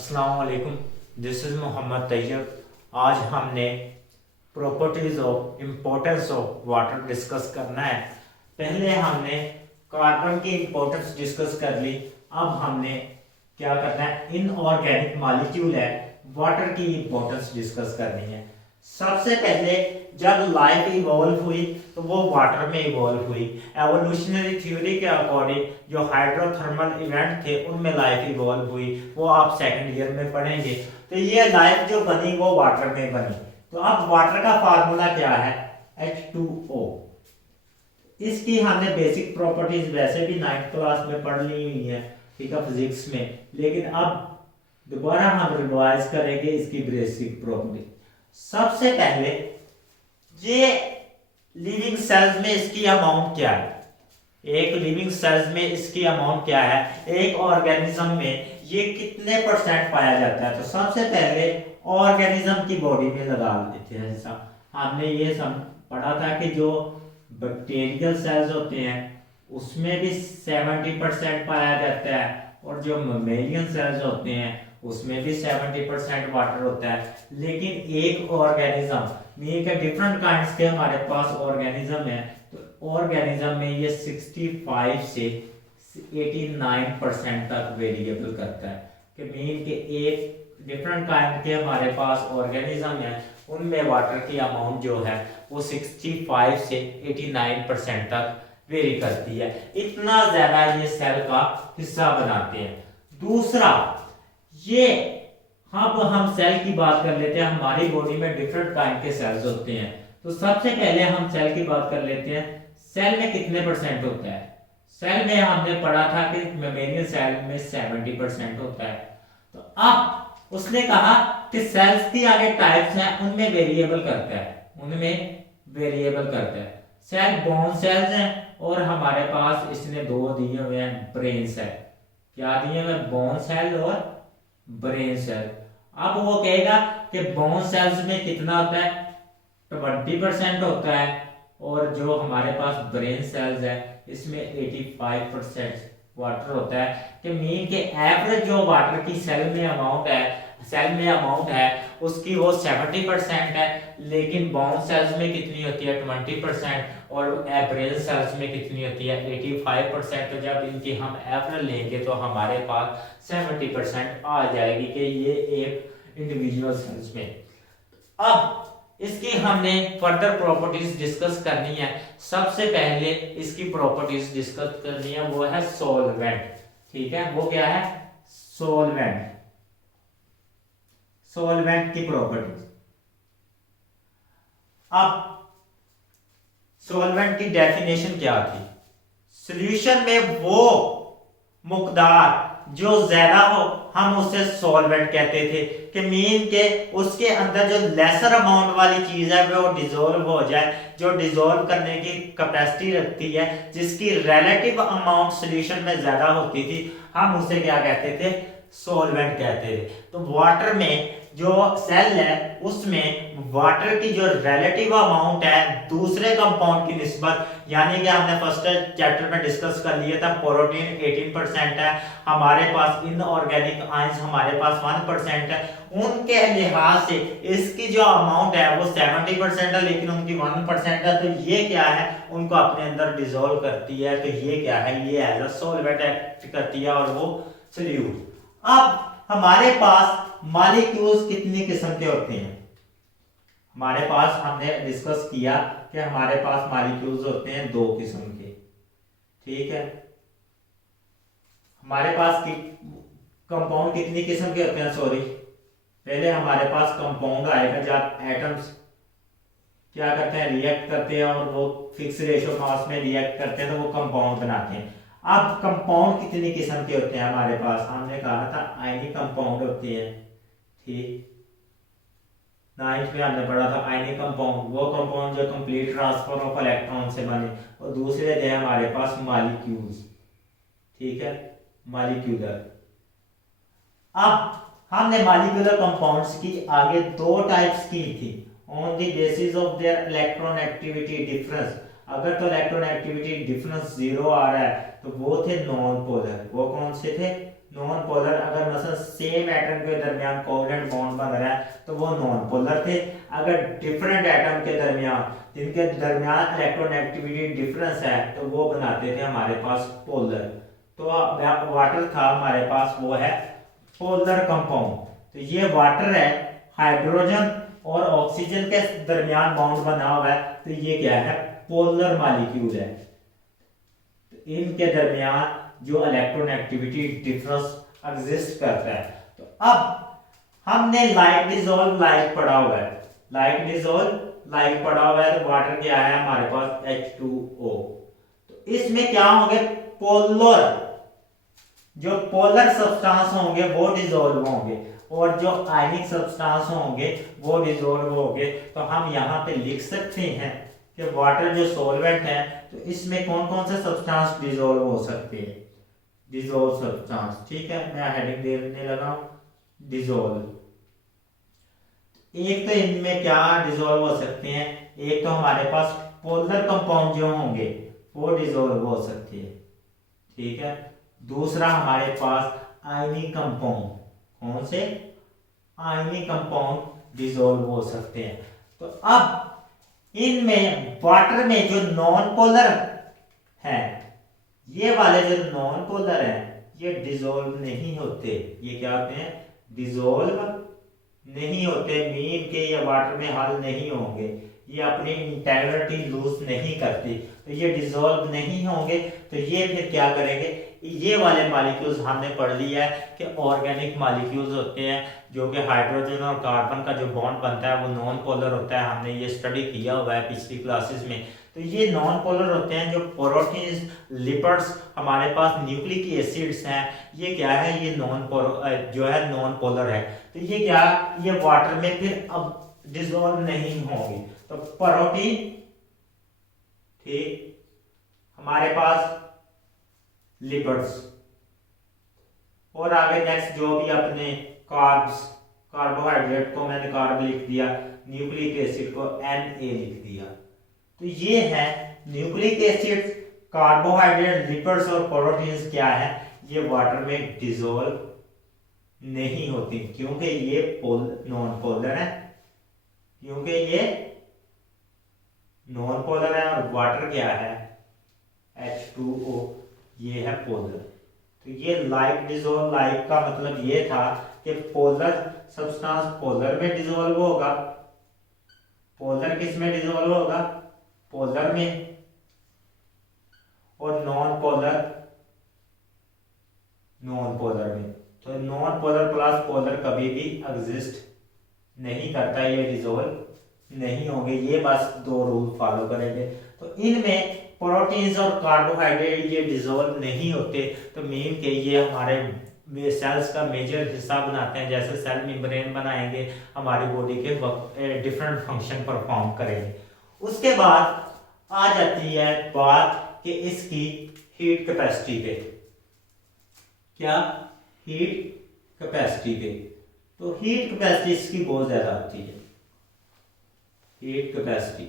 अस्सलाम वालेकुम। This is Mohammad Tayyab. आज हमने properties of importance of water discuss करना है। पहले हमने कार्बन की इम्पोर्टेंस डिस्कस कर ली। अब हमने क्या करना है, इनऑर्गेनिक मॉलिक्यूल है वाटर की इम्पोर्टेंस डिस्कस करनी है। सबसे पहले जब लाइफ इवॉल्व हुई तो वो वाटर में इवॉल्व हुई। एवोल्यूशनरी थ्योरी के अकॉर्डिंग जो हाइड्रोथर्मल इवेंट थे उनमें लाइफ इवॉल्व हुई, वो आप सेकंड ईयर में पढ़ेंगे। तो ये लाइफ जो बनी वो वाटर में बनी। तो अब वाटर का फार्मूला क्या है, H2O। इसकी हमने बेसिक प्रॉपर्टीज वैसे भी 9th क्लास में पढ़ ली हुई है, ठीक है, फिजिक्स में। लेकिन अब दोबारा हम रिवाइज करेंगे इसकी बेसिक प्रॉपर्टी। सबसे पहले ये लिविंग सेल्स में इसकी अमाउंट क्या है, एक लिविंग सेल्स में इसकी अमाउंट क्या है, एक ऑर्गेनिज्म में ये कितने परसेंट पाया जाता है। तो सबसे पहले ऑर्गेनिज्म की बॉडी में लगा लेते हैं। जैसा हमने ये सब पढ़ा था कि जो बैक्टीरियल सेल्स होते हैं उसमें भी 70% पाया जाता है, और जो ममेलियन सेल्स होते हैं उसमें भी 70% वाटर होता है। लेकिन एक ऑर्गेनिज्म में के डिफरेंट काइंड्स के हमारे पास ऑर्गेनिज्म है, तो ऑर्गेनिज्म में ये 65 से 89% तक वेरिएबल करता है। कि मीन के एक डिफरेंट काइंड के हमारे पास ऑर्गेनिज्म है उनमें वाटर की अमाउंट जो है वो 65 से 89% तक वेरी करती है। इतना ज्यादा ये सेल का हिस्सा बनाते हैं। दूसरा, ये अब हम सेल की बात कर लेते हैं। हमारी बॉडी में डिफरेंट काइंड के सेल्स होते हैं। तो सबसे पहले हम सेल की बात कर लेते हैं। सेल में कितने परसेंट होता है, सेल में हमने पढ़ा था कि मेमेलियन सेल में 70% होता है। तो अब उसने कहा कि सेल्स की आगे टाइप्स हैं, उनमें वेरिएबल करता है, उनमें वेरिएबल करता है। सेल बोन सेल्स हैं और हमारे पास इसने दो दिए हुए हैं ब्रेन सेल। क्या दिए हुए, बोन सेल और ब्रेन सेल। अब वो कहेगा कि बोन सेल्स में कितना होता है, 20% होता है, और जो हमारे पास ब्रेन सेल्स है इसमें 85% वाटर होता है। कि मीन के एवरेज जो वाटर की सेल में अमाउंट है उसकी वो 70% है। लेकिन बोन सेल्स में कितनी होती है, 20%, और ब्रेन सेल्स में कितनी होती है, 85%। तो जब इनकी हम एवरेज लेंगे तो हमारे पास 70% आ जाएगी कि ये एक इंडिविजुअल सेल्स में। अब इसकी हमने फर्दर प्रॉपर्टीज डिस्कस करनी है। सबसे पहले इसकी प्रॉपर्टीज डिस्कस करनी है, वो है सॉल्वेंट। ठीक है, वो क्या है, सॉल्वेंट। सॉल्वेंट की प्रॉपर्टीज। अब सॉल्वेंट की डेफिनेशन क्या थी, सॉल्यूशन में वो मुकदार जो ज्यादा हो हम उसे सॉल्वेंट कहते थे। कि मीन के उसके अंदर जो लेसर अमाउंट वाली चीज है वो डिसॉल्व हो जाए, जो डिसॉल्व करने की कैपेसिटी रखती है, जिसकी रिलेटिव अमाउंट सॉल्यूशन में ज्यादा होती थी, हम उसे क्या कहते थे, सॉल्वेंट कहते थे। तो वाटर में जो सेल है उसमें वाटर की जो रिलेटिव अमाउंट है दूसरे कंपाउंड की निस्बत, यानी कि हमने फर्स्ट चैप्टर में डिस्कस कर लिया था, प्रोटीन 18% है हमारे पास, इनऑर्गेनिक आयंस हमारे पास 1% है। उनके लिहाज से इसकी जो अमाउंट है वो 70% है, लेकिन उनकी 1% है। तो ये क्या है, उनको अपने अंदर डिसॉल्व करती है। तो ये क्या है, ये एज अ सॉल्वेंट एक्ट करती है और वो सॉल्यूट। अब हमारे पास मॉलिक्यूल्स कितनी किस्म के होते हैं, हमारे पास हमने डिस्कस किया कि हमारे पास मॉलिक्यूल्स होते हैं दो किस्म के। ठीक है, हमारे पास कंपाउंड कितनी किस्म के होते हैं, सॉरी, पहले हमारे पास कंपाउंड आएगा जब एटम्स क्या करते हैं, रिएक्ट करते हैं, और वो फिक्स रेशियो मास में रिएक्ट करते हैं तो वो कंपाउंड बनाते हैं। अब कंपाउंड कितनी किस्म के होते हैं हमारे पास, हमने कहा था आयनिक कंपाउंड होते हैं। ठीक, 9th में हमने पढ़ा था आयनिक कंपाउंड, वो कंपाउंड जो कंप्लीट ट्रांसफर ऑफ इलेक्ट्रॉन से बने। और दूसरे थे हमारे पास मॉलिक्यूल्स। ठीक है, मॉलिक्यूलर। अब हमने मॉलिक्यूलर कंपाउंड्स की आगे दो टाइप्स की थी, on the basis of their electron activity difference. अगर तो इलेक्ट्रॉन एक्टिविटी डिफरेंस 0 आ रहा है तो वो थे नॉन पोलर। वो कौन से थे, नॉन पोलर, अगर मतलब सेम एटम के दरमियान कोवेलेंट बॉन्ड बन रहा है तो वो नॉन पोलर थे। अगर डिफरेंट एटम के दरमियान, जिनके दरमियान इलेक्ट्रोनेगेटिविटी डिफरेंस है, तो वो बनाते थे हमारे पास पोलर। तो वाटर था हमारे पास, वो है पोलर कंपाउंड। तो ये वाटर है, हाइड्रोजन और ऑक्सीजन के दरमियान बॉन्ड बना हुआ है, तो ये क्या है, पोलर मॉलिक्यूल है। तो इनके दरमियान जो इलेक्ट्रोनेगेटिविटी डिफरेंस एग्जिस्ट करता है। तो अब हमने लाइक डिसॉल्व लाइक पढ़ा हुआ है, लाइक डिसॉल्व लाइक पढ़ा हुआ है, तो वाटर क्या है हमारे पास H2O। तो इसमें क्या होंगे, पोलर, जो पोलर सब्सटेंस होंगे वो डिसॉल्व होंगे, और जो आयनिक सब्सटेंस होंगे वो डिसॉल्व होंगे। तो हम यहाँ पे लिख सकते हैं कि वाटर जो सॉल्वेंट है, तो इसमें कौन कौन से सब्सटेंस डिसॉल्व हो सकते हैं, डिसॉल्व सब्सटेंस। ठीक है, मैं हेडिंग देने लगा हूं, डिसॉल्व। एक तो इनमें क्या डिसॉल्व हो सकते हैं, एक तो हमारे पास पोलर कंपाउंड जो होंगे वो डिसॉल्व हो सकते हैं। ठीक है, दूसरा हमारे पास आयनिक कंपाउंड, कौन से, आयनिक कंपाउंड डिसॉल्व हो सकते हैं। तो अब इनमें वाटर में जो नॉन पोलर है, ये वाले जो नॉन पोलर हैं, ये डिसॉल्व नहीं होते। ये क्या होते हैं, डिसॉल्व नहीं होते, मीन के या वाटर में हल नहीं होंगे, ये अपनी इंटेग्रिटी लूज नहीं करती, तो ये डिसॉल्व नहीं होंगे। तो ये फिर क्या करेंगे, ये वाले मॉलिक्यूल्स हमने पढ़ लिया है कि ऑर्गेनिक मॉलिक्यूल्स होते हैं, जो कि हाइड्रोजन और कार्बन का जो बॉन्ड बनता है वो नॉन पोलर होता है। हमने ये स्टडी किया हुआ है पिछली क्लासेस में। तो ये नॉन पोलर होते हैं, जो प्रोटीन्स, लिपिड्स, हमारे पास न्यूक्लिक एसिड्स हैं, ये क्या है, ये नॉन जो है नॉन पोलर है। तो ये क्या, ये वाटर में फिर अब डिसॉल्व नहीं होंगे। तो प्रोटीन, ठीक, हमारे पास लिपिड्स, और आगे नेक्स्ट जो भी अपने कार्ब्स, कार्बोहाइड्रेट को मैंने कार्ब लिख दिया, न्यूक्लिक एसिड को Na लिख दिया। तो ये है न्यूक्लिक एसिड, कार्बोहाइड्रेट, लिपिड्स और प्रोटीन्स क्या है, ये वाटर में डिसॉल्व नहीं होती, क्योंकि ये नॉन पोलर है, क्योंकि ये नॉन पोलर है। और वाटर क्या है, H2O, ये है पोलर। तो ये लाइक डिसॉल्व लाइक का मतलब ये था कि पोलर सब्सटेंस पोलर में डिसॉल्व होगा। पोलर किस में डिसॉल्व होगा, पोलर में, और नॉन पोलर नॉन पोलर में। तो नॉन पोलर प्लस पोलर कभी भी एग्जिस्ट नहीं करता, ये डिसॉल्व नहीं होंगे। ये बस दो रूल फॉलो करेंगे। तो इनमें प्रोटीन्स और कार्बोहाइड्रेट ये डिसॉल्व नहीं होते, तो मीन के ये हमारे सेल्स का मेजर हिस्सा बनाते हैं। जैसे सेल मेम्ब्रेन बनाएंगे, हमारी बॉडी के डिफरेंट फंक्शन परफॉर्म करेंगे। उसके बाद आ जाती है बात कि इसकी हीट कैपेसिटी पे, क्या, हीट कैपेसिटी पे। तो हीट कैपेसिटी इसकी बहुत ज्यादा होती है। हीट कैपेसिटी,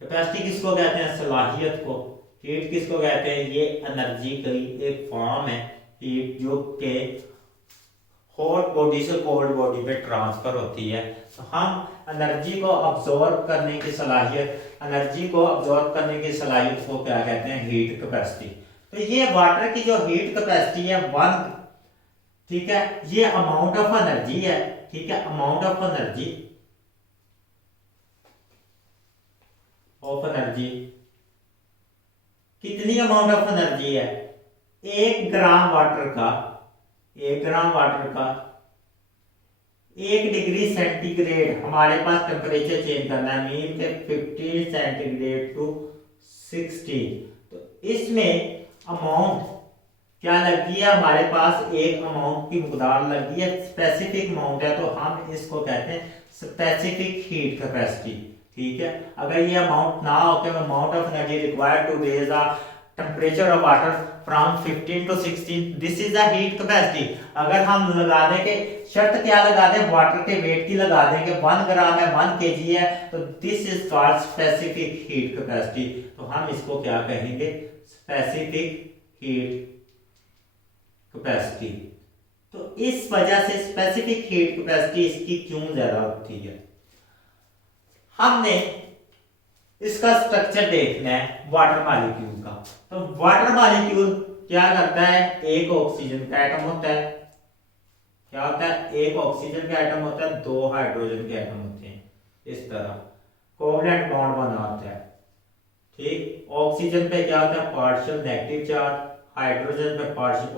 कैपेसिटी किसको कहते हैं, सलाहियत को। हीट किसको कहते हैं, ये एनर्जी की एक फॉर्म है, हीट, जो के हॉट बॉडी से कोल्ड बॉडी पे ट्रांसफर होती है। तो हम एनर्जी को अब्जॉर्ब करने की सलाहियत, एनर्जी को अब्जॉर्ब करने की सलाहियत को क्या कहते हैं, हीट कैपेसिटी। तो ये वाटर की जो हीट कैपेसिटी है 1, ठीक है, ये अमाउंट ऑफ एनर्जी है। ठीक है, अमाउंट ऑफ एनर्जी, कितनी अमाउंट ऑफ एनर्जी है, 1 ग्राम वाटर का, 1 ग्राम वाटर का 1 डिग्री सेंटीग्रेड हमारे पास टेम्परेचर चेंज करना है, मीन के 50 सेंटीग्रेड टू 60। तो इसमें अमाउंट क्या लगती है, हमारे पास एक अमाउंट की मकदार लगती है, स्पेसिफिक अमाउंट है, तो हम इसको कहते हैं स्पेसिफिक हीट कैपेसिटी। ठीक है, अगर ये अमाउंट ना हो कि amount of energy required to raise the temperature of water from 15 to 16, this is the heat capacity. अगर हम लगा दें कि शर्त क्या लगा दें, वाटर के वेट की लगा दें कि 1 ग्राम है, 1 kg है, तो this is called specific heat capacity. तो हम इसको क्या कहेंगे, स्पेसिफिक हीट कैपेसिटी। तो इस वजह से स्पेसिफिक हीट कैपेसिटी इसकी क्यों ज्यादा होती है, हमने इसका स्ट्रक्चर देखना है वाटर मॉलिक्यूल का। तो वाटर मॉलिक्यूल क्या करता है, एक ऑक्सीजन का एटम होता है, क्या होता है, एक ऑक्सीजन का एटम होता है, दो हाइड्रोजन के एटम होते हैं, इस तरह कोवलेंट बॉन्ड बना होता है। ठीक, ऑक्सीजन पे क्या होता है, पार्शियल नेगेटिव चार्ज, हाइड्रोजन पे पार्शियल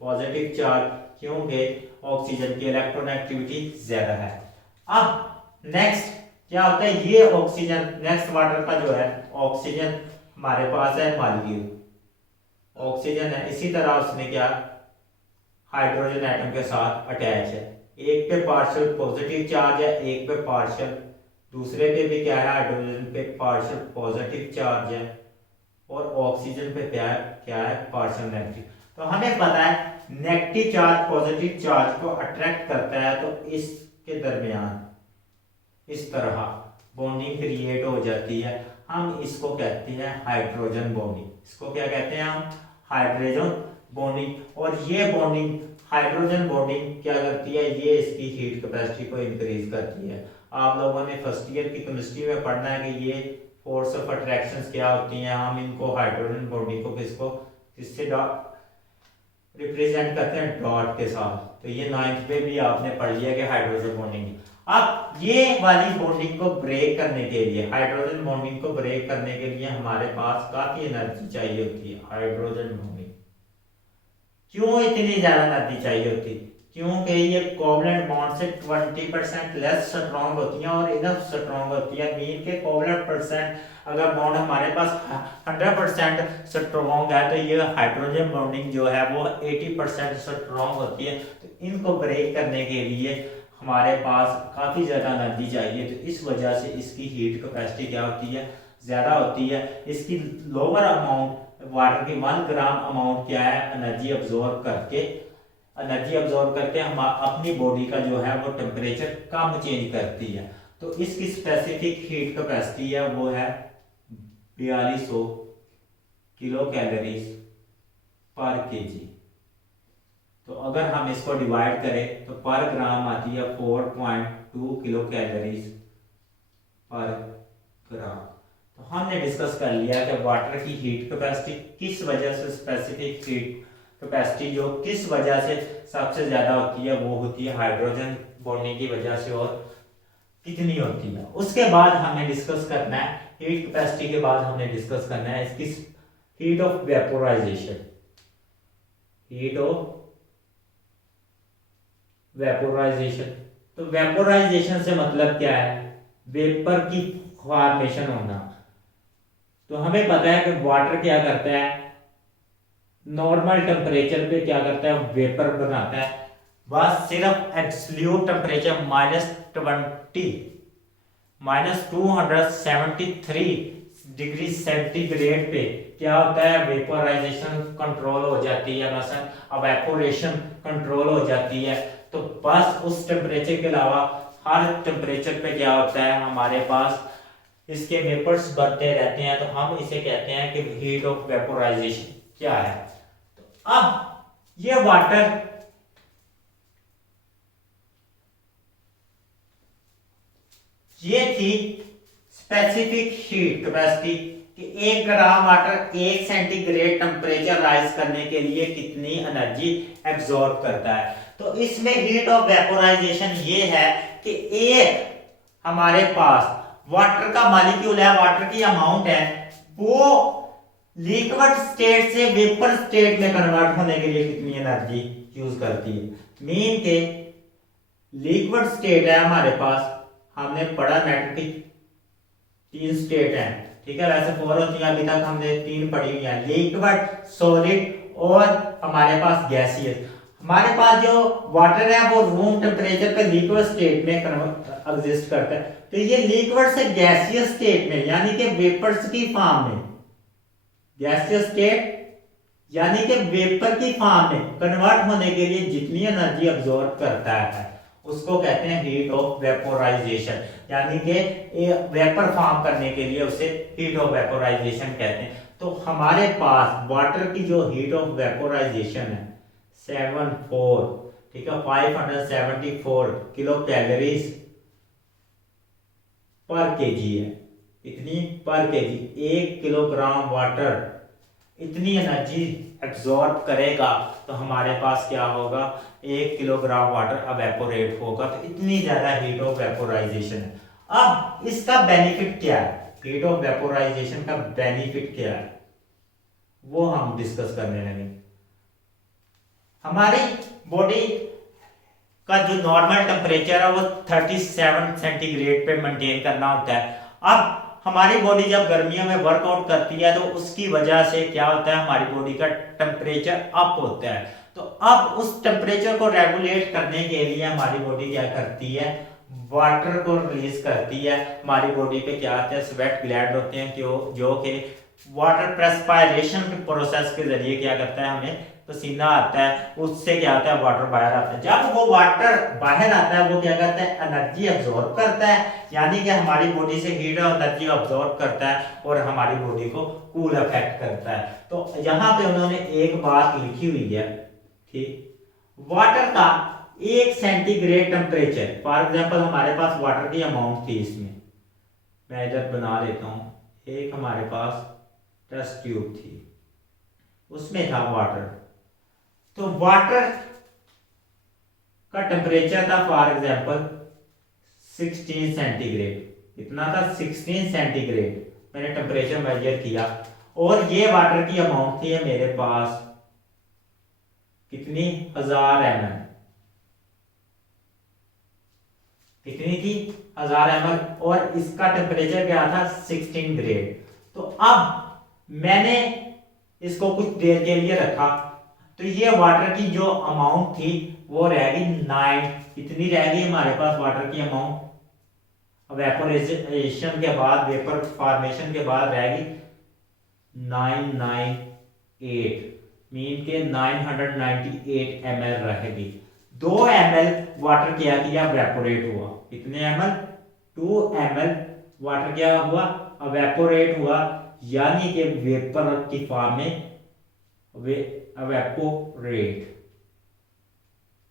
पॉजिटिव चार्ज, क्योंकि ऑक्सीजन की इलेक्ट्रोनेगेटिविटी ज्यादा है। अब नेक्स्ट क्या होता है, ये ऑक्सीजन, नेक्स्ट वाटर का जो है ऑक्सीजन हमारे पास है मॉलिक्यूल, ऑक्सीजन है, इसी तरह उसने क्या हाइड्रोजन एटम के साथ अटैच है, एक पे पार्शियल पॉजिटिव चार्ज है, एक पे पार्शियल, दूसरे पे भी क्या है, हाइड्रोजन पे पार्शियल पॉजिटिव चार्ज है, और ऑक्सीजन पे क्या है पार्शियल नेगेटिव। तो हमें पता है नेगेटिव चार्ज पॉजिटिव चार्ज को अट्रैक्ट करता है, तो इसके दरमियान इस तरह बॉन्डिंग क्रिएट हो जाती है, हम इसको कहते हैं हाइड्रोजन बॉन्डिंग। इसको क्या कहते हैं हम, हाइड्रोजन बॉन्डिंग। और ये बॉन्डिंग, हाइड्रोजन बॉन्डिंग क्या करती है, ये इसकी हीट कैपेसिटी को इंक्रीज करती है। आप लोगों ने फर्स्ट ईयर की केमिस्ट्री में पढ़ना है कि ये फोर्स ऑफ अट्रैक्शंस क्या होती हैं, हम इनको हाइड्रोजन बॉन्डिंग को किससे रिप्रेजेंट करते हैं, डॉट के साथ। तो ये 9th में भी आपने पढ़ लिया कि हाइड्रोजन बॉन्डिंग। अब ये वाली बॉन्डिंग को ब्रेक करने के लिए, हाइड्रोजन बॉन्डिंग को ब्रेक करने के लिए हमारे पास काफी एनर्जी चाहिए होती है। हाइड्रोजन बॉन्डिंग क्यों इतनी ज्यादा एनर्जी चाहिए होती, क्योंकि ये कोवलेंट बॉन्ड से 20% लेस स्ट्रॉन्ग होती हैं और इनफ स्ट्रॉन्ग होती है। मीन के कोवलेंट परसेंट अगर बॉन्ड हमारे पास 100% स्ट्रॉन्ग है, तो ये हाइड्रोजन बॉन्डिंग जो है वो 80% स्ट्रॉन्ग होती है। तो इनको ब्रेक करने के लिए हमारे पास काफ़ी ज़्यादा एनर्जी चाहिए, तो इस वजह से इसकी हीट कैपेसिटी क्या होती है, ज़्यादा होती है। इसकी लोअर अमाउंट, वाटर की 1 ग्राम अमाउंट क्या है, एनर्जी अब्जॉर्ब करके हम अपनी बॉडी का जो है वो टेम्परेचर कम चेंज करती है। तो इसकी स्पेसिफिक हीट कैपेसिटी है वो है 4200 किलो कैलोरीज पर केजी। तो अगर हम इसको डिवाइड करें तो पर ग्राम आती है 4.2 किलो कैलोरीज पर ग्राम। तो हमने डिस्कस कर लिया कि वाटर की हीट कैपेसिटी किस वजह से, स्पेसिफिक हीट कैपेसिटी जो किस वजह से सबसे ज्यादा होती है, वो होती है हाइड्रोजन बॉन्डिंग की वजह से, और कितनी होती है। उसके बाद हमें डिस्कस करना है, हीट कैपेसिटी के बाद हमने डिस्कस करना है इसकी heat of vaporisation. Heat of vaporisation, तो वेपोराइजेशन से मतलब क्या है, वेपर की फॉर्मेशन होना। तो हमें पता है कि वाटर क्या करता है, नॉर्मल टेम्परेचर पे क्या करता है, वेपर बनाता है। बस सिर्फ एब्सोल्यूट टेम्परेचर -273 डिग्री सेंटीग्रेड पे क्या होता है, वेपोराइजेशन कंट्रोल हो जाती है, मतलब एवेपोरेशन कंट्रोल हो जाती है। तो बस उस टेम्परेचर के अलावा हर टेम्परेचर पे क्या होता है, हमारे पास इसके वेपर्स बनते रहते हैं। तो हम इसे कहते हैं कि हीट ऑफ वेपोराइजेशन क्या है। तो अब ये वाटर ये थी स्पेसिफिक हीट कैपेसिटी कि 1 gram water 1 centigrade temperature rise करने के लिए कितनी एनर्जी एब्जॉर्ब करता है। तो इसमें हीट ऑफ वेपोराइजेशन ये है कि एक हमारे पास वाटर का मॉलिक्यूल है, वाटर की अमाउंट है, वो लिक्विड स्टेट से वेपर स्टेट में कन्वर्ट होने के लिए कितनी एनर्जी यूज करती है। मीन के लिक्विड स्टेट है हमारे पास, हमने पढ़ा मैटर की 3 स्टेट है, ठीक है, वैसे 4 होती है, अभी तक हमने 3 पढ़ी हुई है, लिक्विड, सॉलिड और हमारे पास गैसियस। हमारे पास जो वाटर है वो रूम टेम्परेचर पे लिक्विड स्टेट में एग्जिस्ट करता है। तो ये लिक्विड से गैसियस स्टेट में, यानी कि वेपर्स की फॉर्म में, गैसियस स्टेट यानी कि वेपर की फॉर्म में कन्वर्ट होने के लिए जितनी एनर्जी अब्सॉर्ब करता है उसको कहते हैं हीट ऑफ वेपोराइजेशन, यानी कि वेपर फॉर्म करने के लिए उसे हीट ऑफ वेपोराइजेशन कहते हैं। तो हमारे पास वाटर की जो हीट ऑफ वेपोराइजेशन है 574, ठीक है, 574 किलो कैलोरीज पर केजी है। इतनी पर केजी, 1 किलोग्राम वाटर इतनी एनर्जी एब्जॉर्ब करेगा, तो हमारे पास क्या होगा, 1 किलोग्राम वाटर अवेपोरेट होगा। तो इतनी ज्यादा हीट ऑफ वेपोराइजेशन है। अब इसका बेनिफिट क्या है, हीट ऑफ वेपोराइजेशन का बेनिफिट क्या है, वो हम डिस्कस करने लगे। हमारी बॉडी का जो नॉर्मल टेम्परेचर है वो 37 सेंटीग्रेड पे मेंटेन करना होता है। अब हमारी बॉडी जब गर्मियों में वर्कआउट करती है तो उसकी वजह से क्या होता है, हमारी बॉडी का टेम्परेचर अप होता है। तो अब उस टेम्परेचर को रेगुलेट करने के लिए हमारी बॉडी क्या करती है, वाटर को रिलीज करती है। हमारी बॉडी पे क्या होता है, स्वेट ग्लैंड होते हैं जो कि वाटर प्रेस्पायरेशन के प्रोसेस के जरिए क्या करता है, हमें पसीना आता है, उससे क्या होता है, वाटर बाहर आता है। जब वो वाटर बाहर आता है वो क्या करता है, एनर्जी अब्सॉर्ब करता है, यानी कि हमारी बॉडी से हीट और एनर्जी अब्सॉर्ब करता है और हमारी बॉडी को कूल अफेक्ट करता है। तो यहाँ पे उन्होंने एक बात लिखी हुई है, ठीक, वाटर का 1 सेंटीग्रेड टेम्परेचर, फॉर एग्जाम्पल हमारे पास वाटर की अमाउंट थी, इसमें मैं इधर बना लेता हूं, एक हमारे पास टेस्ट ट्यूब थी, उसमें था वाटर। तो वाटर का टेम्परेचर था फॉर एग्जाम्पल 16 सेंटीग्रेड, इतना था 16 सेंटीग्रेड, मैंने टेम्परेचर मेजर किया, और ये वाटर की अमाउंट थी मेरे पास कितनी, 1000 ml, कितनी थी, 1000 ml, और इसका टेम्परेचर क्या था, 16 ग्रेड। तो अब मैंने इसको कुछ देर के लिए रखा, तो ये वाटर की जो अमाउंट थी वो रहेगी 9, कितनी रहेगी हमारे पास वाटर की अमाउंट, वेपोराइजेशन के बाद, वेपर फॉर्मेशन के बाद रहेगी 998, मीन के 998 ml रहेगी। 2 ml वाटर क्या किया, वेपोरेट हुआ, कितने ml, 2 ml वाटर क्या हुआ, वेपोरेट हुआ, यानी कि वेपर की फॉर्म में वेपोरेट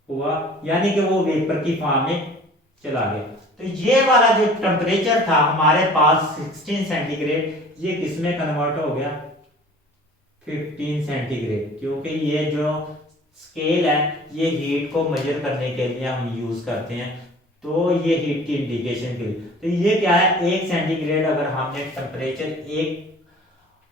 हुआ, यानी कि वो वेपर की फॉर्म में चला गया। तो ये वाला जो टेम्परेचर था हमारे पास 16 सेंटीग्रेड, ये किसमें कन्वर्ट हो गया, 15 सेंटीग्रेड, क्योंकि ये जो स्केल है ये हीट को मेजर करने के लिए हम यूज करते हैं, तो ये हीट की इंडिकेशन के लिए। तो ये क्या है, 1 सेंटीग्रेड अगर हमने टेम्परेचर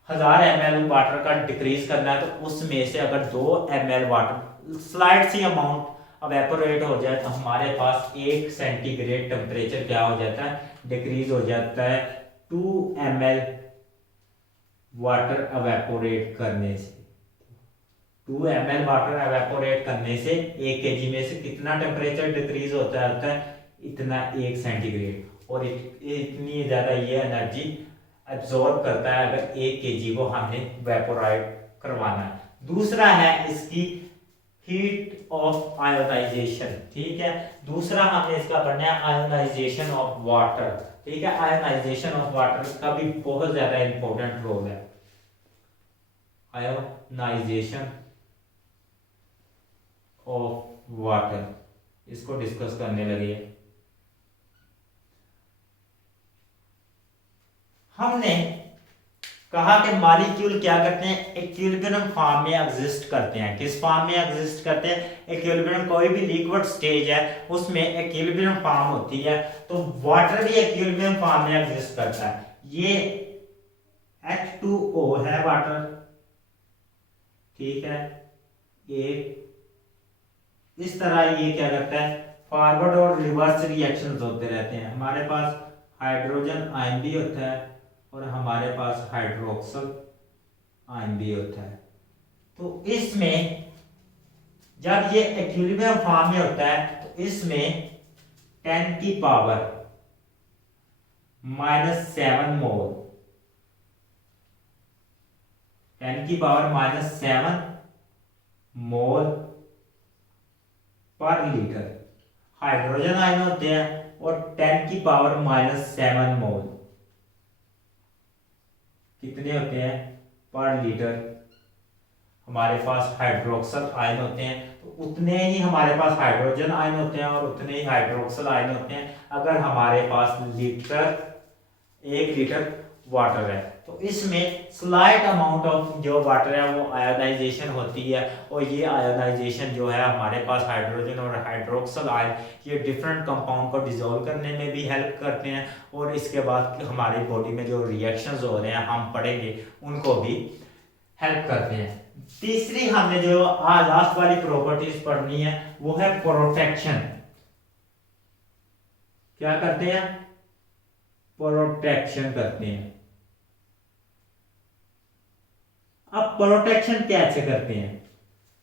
1000 ml वाटर का डिक्रीज करना है, तो उसमें से अगर 2 ml वाटर स्लाइड सी अमाउंट एवेपोरेट हो जाए, तो हमारे पास 1 सेंटीग्रेड टेम्परेचर क्या हो जाता है, डिक्रीज हो जाता है 2 ml वाटर एवेपोरेट करने से। 2 ml वाटर एवेपोरेट करने से 1 kg में से कितना टेम्परेचर डिक्रीज होता है, इतना 1 सेंटीग्रेड, और इतनी ज्यादा ये एनर्जी एब्जॉर्ब करता है अगर 1 kg को हमने वेपोराइट करवाना है। दूसरा है इसकी हीट ऑफ आयोनाइजेशन, ठीक है, दूसरा हमने इसका पढ़ना है आयोनाइजेशन ऑफ वाटर, ठीक है, आयोनाइजेशन ऑफ वाटर का भी बहुत ज्यादा इंपॉर्टेंट रोल है, आयोनाइजेशन ऑफ वाटर, इसको डिस्कस करने लगे। हमने कहा कि मॉलिक्यूल क्या करते हैं, इक्विलिब्रियम फॉर्म में एग्जिस्ट करते हैं। किस फॉर्म में एग्जिस्ट करते हैं, इक्विलिब्रियम, कोई भी लिक्विड स्टेज है उसमें इक्विलिब्रियम फॉर्म होती है, तो वाटर भी इक्विलिब्रियम फॉर्म में एग्जिस्ट करता है। ये H2O है वाटर, ठीक है, एक इस तरह ये क्या करता है, फॉरवर्ड और रिवर्स रिएक्शंस होते रहते हैं। हमारे पास हाइड्रोजन आयन भी होता है और हमारे पास हाइड्रोक्सल आयन भी होता है। तो इसमें जब ये इक्विलिब्रियम फॉर्म में होता है तो इसमें 10 की पावर -7 मोल, 10 की पावर -7 मोल पर लीटर हाइड्रोजन आयन होते हैं, और 10 की पावर -7 मोल कितने होते हैं पर लीटर हमारे पास हाइड्रोक्सल आयन होते हैं। तो उतने ही हमारे पास हाइड्रोजन आयन होते हैं और उतने ही हाइड्रोक्सिल आयन होते हैं अगर हमारे पास 1 लीटर वाटर है। तो इसमें स्लाइट अमाउंट ऑफ जो वाटर है वो आयोनाइजेशन होती है, और ये आयोनाइजेशन जो है हमारे पास हाइड्रोजन और हाइड्रोक्सिल आयन ये डिफरेंट कंपाउंड को डिसॉल्व करने में भी हेल्प करते हैं, और इसके बाद हमारी बॉडी में जो रिएक्शंस हो रहे हैं हम पढ़ेंगे उनको भी हेल्प करते हैं। तीसरी हमने जो आज लास्ट वाली प्रॉपर्टीज पढ़नी है वो है प्रोटेक्शन। क्या करते हैं? प्रोटेक्शन करते हैं। अब प्रोटेक्शन कैसे करते हैं?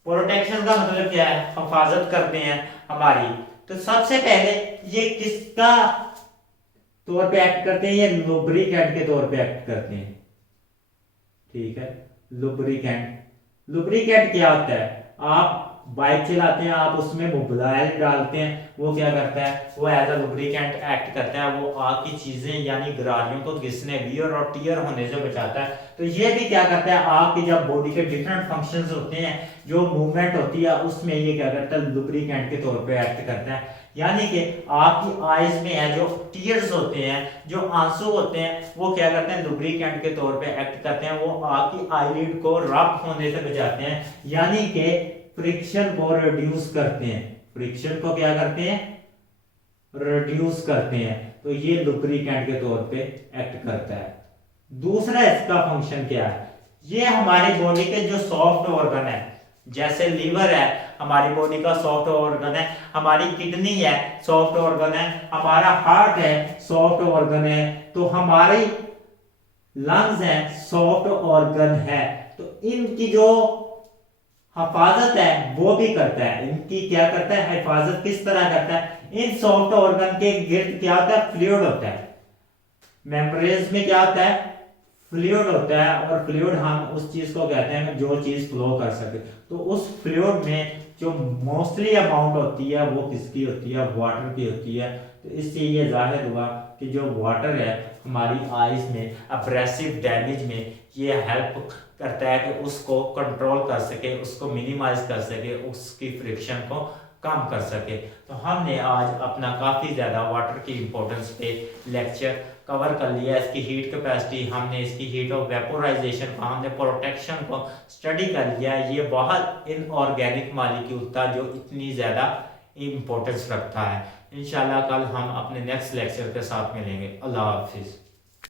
प्रोटेक्शन का मतलब क्या है? हिफाजत करते हैं हमारी। तो सबसे पहले ये किसका तौर पे एक्ट करते हैं? ये लुब्रिकेंट के तौर पे एक्ट करते हैं। ठीक है, लुब्रिकेंट। लुब्रिकेंट क्या होता है? आप बाइक चलाते हैं, आप उसमें मोबिलाइल डालते हैं, वो क्या करता है? वो एज अ लुब्रिकेंट एक्ट करता है। वो आग की चीजें यानी गरारियों को घिसने, वियर और टियर होने से बचाता है। तो ये भी क्या करता है? आग की जब बॉडी के डिफरेंट फंक्शंस होते हैं, जो मूवमेंट होती है, उसमें ये क्या करता है? लुब्रिकेंट के तौर पे एक्ट करता है। यानी कि आपकी आईज में है जो टीयर्स होते हैं, जो आंसू होते हैं, वो क्या करते हैं? लुब्रिकेंट के तौर पे एक्ट करते हैं। वो आपकी आईलिड को रब होने से बचाते हैं, यानी कि फ्रिक्शन को रिड्यूस करते हैं। फ्रिक्शन को क्या करते हैं? रिड्यूस करते हैं। तो ये लुब्रिकेंट के तौर पे एक्ट करता है। दूसरा इसका फंक्शन क्या है? ये हमारी बॉडी के जो सॉफ्ट ऑर्गन है, जैसे लीवर है हमारी बॉडी का सॉफ्ट ऑर्गन है, हमारी किडनी है सॉफ्ट ऑर्गन है, हमारा हार्ट है सॉफ्ट ऑर्गन है, तो हमारी लंग्स है सॉफ्ट ऑर्गन है। तो इनकी जो हिफाजत है वो भी करता है। इनकी क्या करता है? हिफाजत किस तरह करता है? इन सॉफ्ट ऑर्गन के गिर्द क्या होता है? फ्लूइड होता है। मेम्ब्रेन्स में क्या होता है? फ्लूइड होता है। और फ्लूइड हम उस चीज को कहते हैं जो चीज फ्लो कर सके। तो उस फ्लूइड में जो मोस्टली अमाउंट होती है वो किसकी होती है? वाटर की होती है। तो इससे ये जाहिर हुआ कि जो वाटर है हमारी आईज में अब्रेसिव डैमेज में ये हेल्प करता है कि उसको कंट्रोल कर सके, उसको मिनिमाइज कर सके, उसकी फ्रिक्शन को कम कर सके। तो हमने आज अपना काफ़ी ज़्यादा वाटर की इम्पोर्टेंस पे लेक्चर कवर कर लिया। इसकी हीट कैपेसिटी, हमने इसकी हीट ऑफ वेपोराइजेशन को, हमने प्रोटेक्शन को स्टडी कर लिया। ये बहुत इनऑर्गेनिक मॉलिक्यूल था जो इतनी ज़्यादा इम्पोर्टेंस रखता है। इंशाल्लाह कल हम अपने नेक्स्ट लेक्चर के साथ मिलेंगे। अल्लाह हाफिज़।